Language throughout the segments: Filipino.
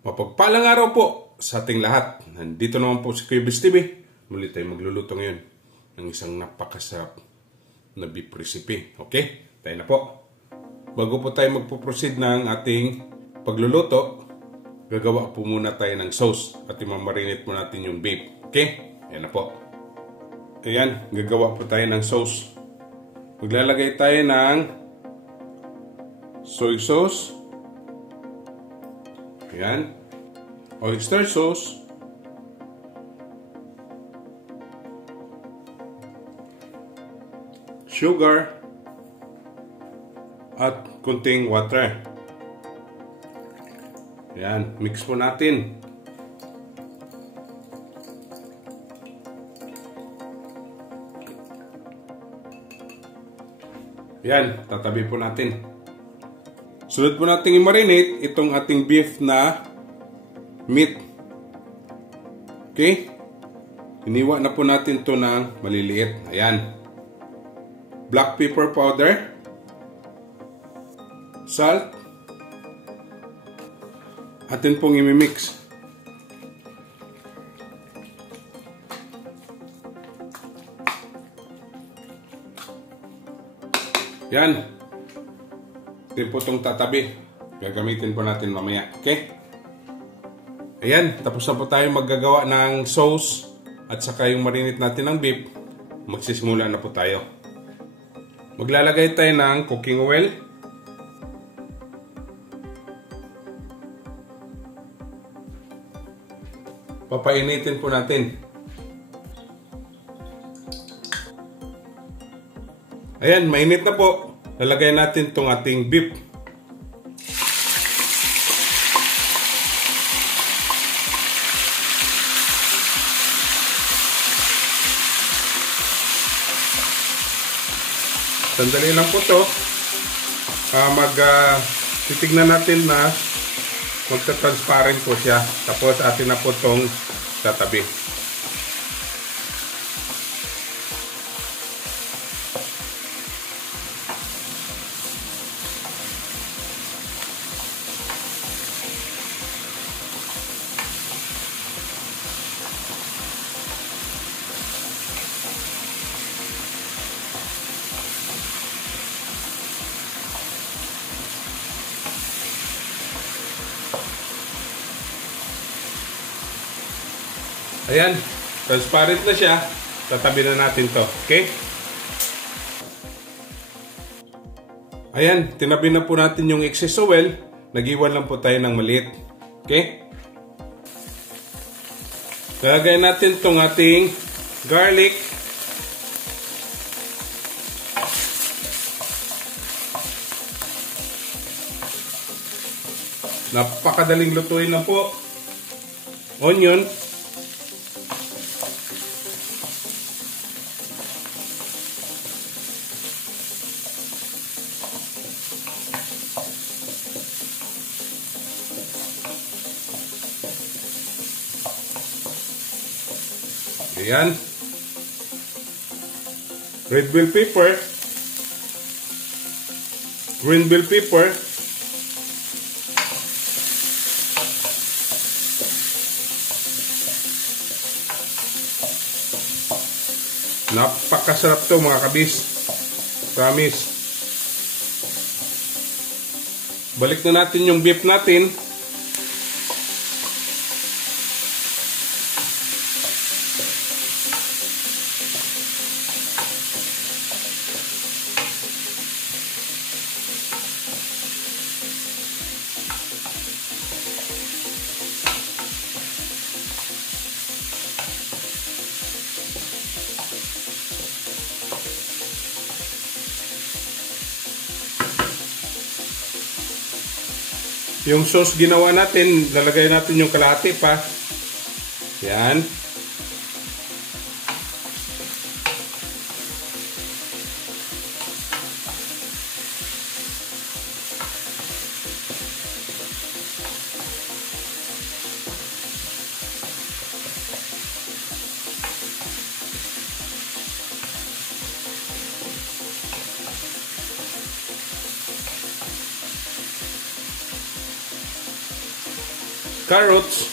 Mapagpalang araw po sa ating lahat. Nandito naman po si Kuya Biz TV. Muli tayo magluluto ngayon ng isang napakasarap na beef recipe. Okay? Tayo na po. Bago po tayo magpo-proceed ng ating pagluluto, gagawa po muna tayo ng sauce at imamarinate po natin yung beef. Okay? Ayan na po. Ayan, gagawa po tayo ng sauce. Maglalagay tayo ng soy sauce. Ayan. Oyster sauce. Sugar. At kunting water. Ayan. Mix po natin. Ayan. Tatabi po natin. Sunod po natin i-marinate itong ating beef na meat. Okay? Iniwa na po natin to ng maliliit. Ayan. Black pepper powder. Salt. Atin pong imimix. Yan. Atin po itong tatabi. Gagamitin po natin mamaya. Okay? Ayan, tapos na po tayo maggagawa ng sauce at saka yung marinate natin ng beef. Magsisimula na po tayo. Maglalagay tayo ng cooking oil. Papainitin po natin. Ayan, mainit na po. Lalagay natin itong ating beef. Sandali lang po to. Titignan natin na magta-transparent po siya. Tapos atin na po itong tatabi. Ayan, transparent na siya. Tatabi na natin to. Okay? Ayan, tinabi na po natin yung excess oil. Nag-iwan lang po tayo ng maliit. Okay? Lalagay natin tong ating garlic. Napakadaling lutuin na po. Onion. Ayan. Red bell pepper. Green bell pepper. Napakasarap to mga kabis. Promise. Balik na natin yung beef natin. Yung sauce ginawa natin, lalagay natin yung kalahati pa. Yan. carrots,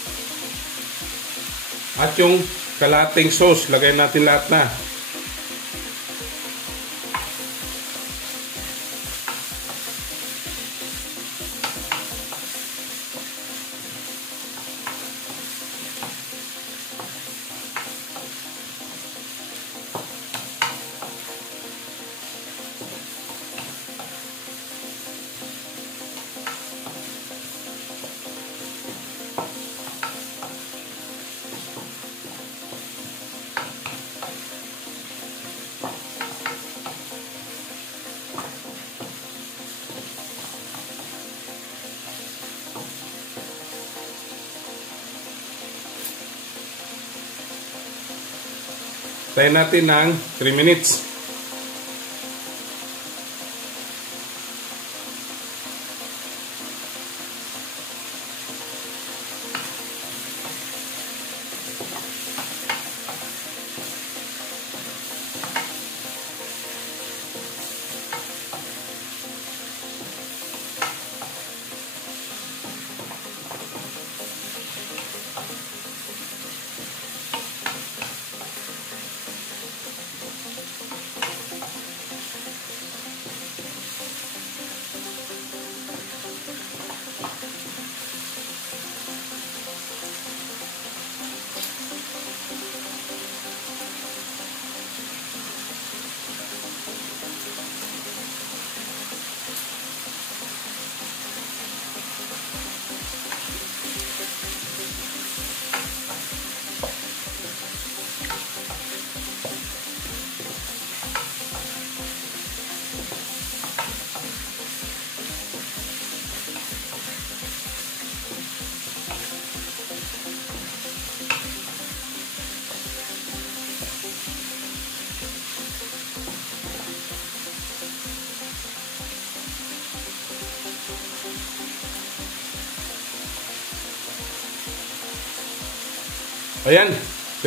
at yung kalating sauce. Lagay natin lahat na. Tayo natin ng 3 minutes. Ayan,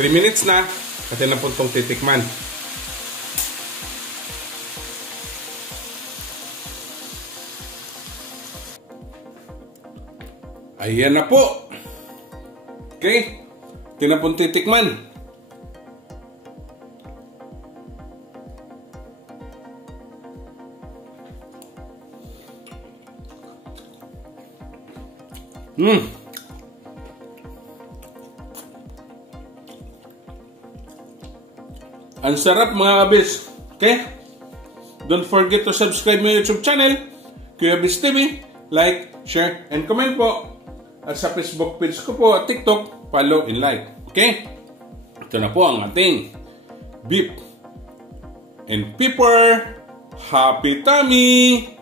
3 minutes na. Kasi na po itong titikman. Ayan na po. Okay, ito na po titikman. Ang sarap mga kabis. Okay? Don't forget to subscribe my YouTube channel, Kuya Bis TV. Like, share, and comment po. At sa Facebook page ko po at TikTok, follow and like. Okay? Ito na po ang ating beef and pepper happy tummy.